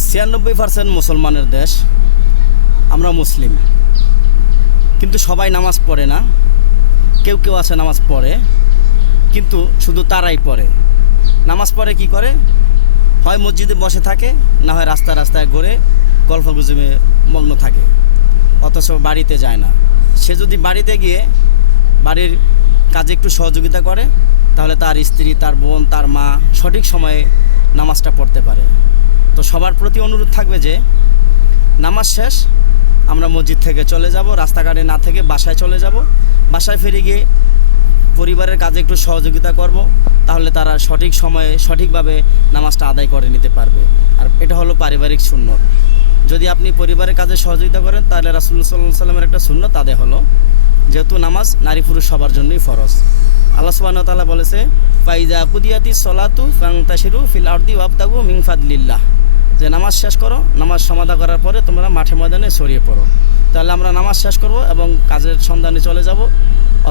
96% মুসলমানের দেশ, আমরা মুসলিম, কিন্তু সবাই নামাজ পড়ে না। কেউ কেউ আছে নামাজ পড়ে, কিন্তু শুধু তারাই পড়ে। নামাজ পড়ে কি করে? হয় মসজিদে বসে থাকে, না হয় রাস্তায় রাস্তায় ঘুরে গল্পগুজবে মগ্ন থাকে, অথচ বাড়িতে যায় না। সে যদি বাড়িতে গিয়ে বাড়ির কাজে একটু সহযোগিতা করে, তাহলে তার স্ত্রী, তার বোন, তার মা সঠিক সময়ে নামাজটা পড়তে পারে। তো সবার প্রতি অনুরোধ থাকবে যে নামাজ শেষ আমরা মসজিদ থেকে চলে যাব, রাস্তাঘাটে না থেকে বাসায় চলে যাব। বাসায় ফিরে গিয়ে পরিবারের কাজে একটু সহযোগিতা করব, তাহলে তারা সঠিক সময়ে সঠিকভাবে নামাজটা আদায় করে নিতে পারবে। আর এটা হলো পারিবারিক সুন্নত। যদি আপনি পরিবারের কাজে সহযোগিতা করেন, তাহলে রাসূলুল্লাহ সাল্লাল্লাহু আলাইহি সাল্লামের একটা সুন্নত আদায় হলো, যেহেতু নামাজ নারী পুরুষ সবার জন্যই ফরজ। আল্লাহ সুবহানাহু ওয়া তাআলা বলেছে, ফাইজা কুদিয়াতিস সলাতু ফান্তাশিরু ফিল আরদি ওয়াবতাগু মিন ফাদলিল্লাহ, যে নামাজ শেষ করো, নামাজ সমাধা করার পরে তোমরা মাঠে ময়দানে ছড়িয়ে পড়ো। তাহলে আমরা নামাজ শেষ করব এবং কাজের সন্ধানে চলে যাব,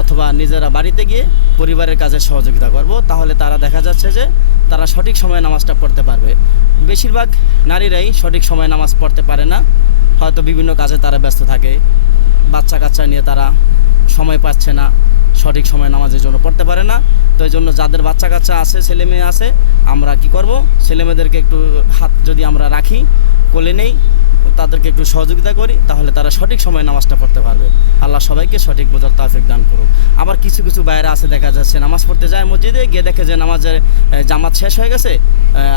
অথবা নিজেরা বাড়িতে গিয়ে পরিবারের কাজে সহযোগিতা করব। তাহলে তারা দেখা যাচ্ছে যে তারা সঠিক সময়ে নামাজটা পড়তে পারবে। বেশিরভাগ নারীরাই সঠিক সময়ে নামাজ পড়তে পারে না, হয়তো বিভিন্ন কাজে তারা ব্যস্ত থাকে, বাচ্চা কাচ্চা নিয়ে তারা সময় পাচ্ছে না, সঠিক সময় নামাজের জন্য পড়তে পারে না। তো এই জন্য যাদের বাচ্চা কাচ্চা আছে, ছেলে মেয়ে আছে, আমরা কি করব? ছেলে মেয়েদেরকে একটু হাত যদি আমরা রাখি, কোলে নেই, তাদেরকে একটু সহযোগিতা করি, তাহলে তারা সঠিক সময়ে নামাজটা পড়তে পারবে। আল্লাহ সবাইকে সঠিক বোঝার তৌফিক দান করুক। আবার কিছু কিছু বাইরে আছে, দেখা যাচ্ছে নামাজ পড়তে যায় মসজিদে, গিয়ে দেখে যে নামাজের জামাত শেষ হয়ে গেছে,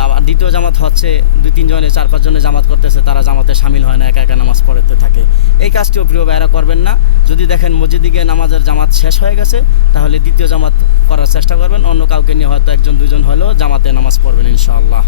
আবার দ্বিতীয় জামাত হচ্ছে, 2-3 জনে 4-5 জনে জামাত করতেছে, তারা জামাতে শামিল হয় না, একা একা নামাজ পড়তে থাকে। এই কাজটিও প্রিয় বাইরা করবেন না। যদি দেখেন মসজিদে গিয়ে নামাজের জামাত শেষ হয়ে গেছে, তাহলে দ্বিতীয় জামাত করার চেষ্টা করবেন, অন্য কাউকে নিয়ে হয়তো 1-2 জন হলেও জামাতে নামাজ পড়বেন ইনশাআল্লাহ।